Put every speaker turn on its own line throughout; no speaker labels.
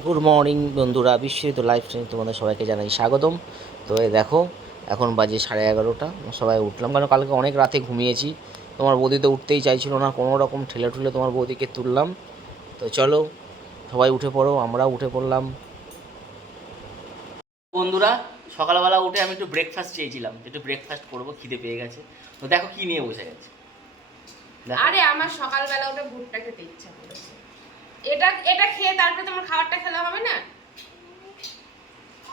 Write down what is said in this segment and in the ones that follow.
Good morning বন্ধুরা বিস্মিত life train তোমাদের সবাইকে জানাই স্বাগতম। তো এই দেখো এখন বাজে সাড়ে এগারোটা সবাই উঠলাম কারণ কালকে অনেক রাতে ঘুমিয়েছি। তোমার বৌদি তো উঠতেই চাইছিল না কোনো রকম ঠেলে ঠুলে তোমার বৌদিকে তুললাম। তো চলো সবাই উঠে পড়ো আমরাও উঠে পড়লাম। বন্ধুরা সকালবেলা উঠে আমি একটু ব্রেকফাস্ট চেয়েছিলাম একটু ব্রেকফাস্ট করব খিদে পেয়ে গেছে। তো দেখো কি নিয়ে বসে গেছে।
আরে আমার সকালবেলা ওটা ভুট্টা খেতে ইচ্ছা করেছে। এটা এটা খেয়ে তারপরে তোমার খাবারটা খেলে হবে না?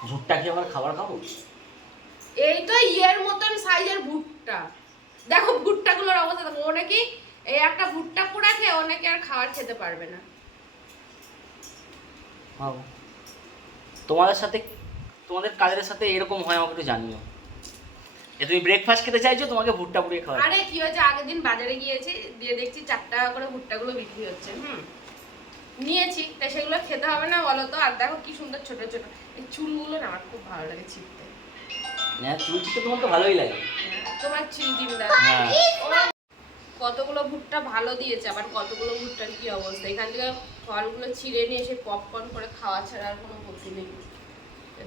ভুট্টা খেয়ে আবার খাবার খাব?
এই তো ইয়ের মতন সাইজের ভুট্টা। দেখো ভুট্টাগুলোর অবস্থা দেখো ও নাকি এই একটা ভুট্টা পোড়া খেয়ে ও নাকি আর খাবার খেতে পারবে না।
তোমাদের সাথে তোমাদের কাজের সাথে এরকম হয় আমাকে একটু জানিও। এ তুমি ব্রেকফাস্ট খেতে চাইছো তোমাকে ভুট্টা পুড়িয়ে খাওয়া
আরে কি হয়েছে? আগের দিন বাজারে গিয়েছি দিয়ে দেখছি চার টাকা করে ভুট্টাগুলো বিক্রি হচ্ছে হুম। নিয়েছি তাই সেগুলো খেতে হবে না বলো তো আর দেখো কি সুন্দর ছোট ছোট। এই চুলগুলো না আমার খুব ভালো লাগে ছিপতে
হ্যাঁ তো তোমার তো ভালোই লাগে।
তোমার চিল
হ্যাঁ।
কতগুলো ভুট্টা ভালো দিয়েছে আবার কতগুলো ভুট্টার কি অবস্থা? এখান থেকে ফলগুলো ছিঁড়ে নিয়ে এসে পপকর্ন করে খাওয়া ছাড়া আর কোনো গতি নেই।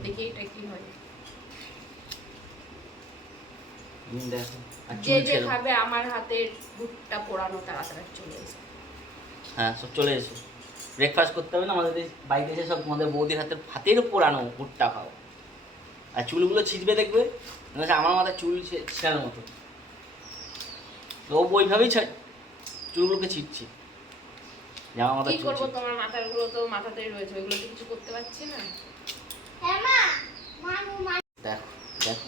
দেখি এটা কি হয়। যে
চুল
যে খাবে আমার হাতের ভুট্টা পোড়ানো তাড়াতাড়ি চলে এসে।
হ্যাঁ সব চলে এসো। ব্রেকফাস্ট করতে হবে না আমাদের বাড়িতে এসে সব তোমাদের বৌদির হাতের হাতের পোড়ানো ভুট্টা খাও। আর চুলগুলো ছিঁচবে দেখবে আমার মাথায় চুল ছেঁড়ার মতো। তো ওইভাবেই চুলগুলোকে ছিটছে আমার মাথায়
কি করব তোমার মাথারগুলো তো মাথাতেই রয়েছে ওইগুলো তো কিছু করতে পারছি না।
দেখো দেখো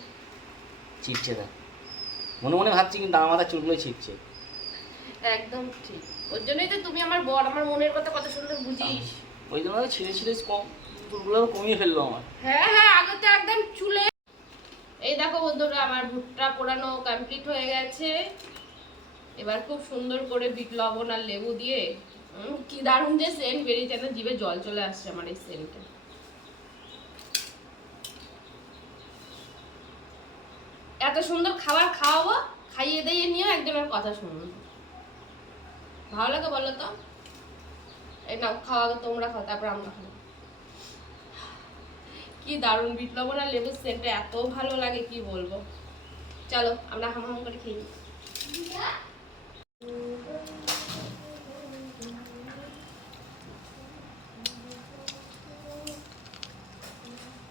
ছিটছে দেখো। মনে মনে ভাবছি কিন্তু আমার মাথায় চুলগুলোই ছিটছে
একদম ঠিক। ওর জন্যই তো তুমি আমার বর আমার মনের কথা কত সুন্দর বুঝিস।
ওই জন্য ছিঁড়ে ছিঁড়ে কম চুলগুলো কমিয়ে ফেলল আমার।
হ্যাঁ হ্যাঁ আগে তো একদম চুলে। এই দেখো বন্ধুরা আমার ভুট্টা পোড়ানো কমপ্লিট হয়ে গেছে। এবার খুব সুন্দর করে বিট লবণ আর লেবু দিয়ে কি দারুণ যে সেন্ট বেরিয়েছে না জিভে জল চলে আসছে আমার এই সেন্টে এত সুন্দর খাবার খাওয়াবো খাইয়ে দিয়ে নিয়েও একজনের কথা শুনুন ভালো লাগে বলো তো? এই নাও খাওয়া তোমরা খাও, তারপর আমরা খাব। কি দারুণ বিট লবণ আর লেবুর সেন্টটা এত ভালো লাগে, কি বলব? চলো, আমরা হাম হাম করে খেয়ে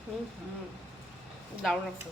হুম হুম, দারুণ লাগছে।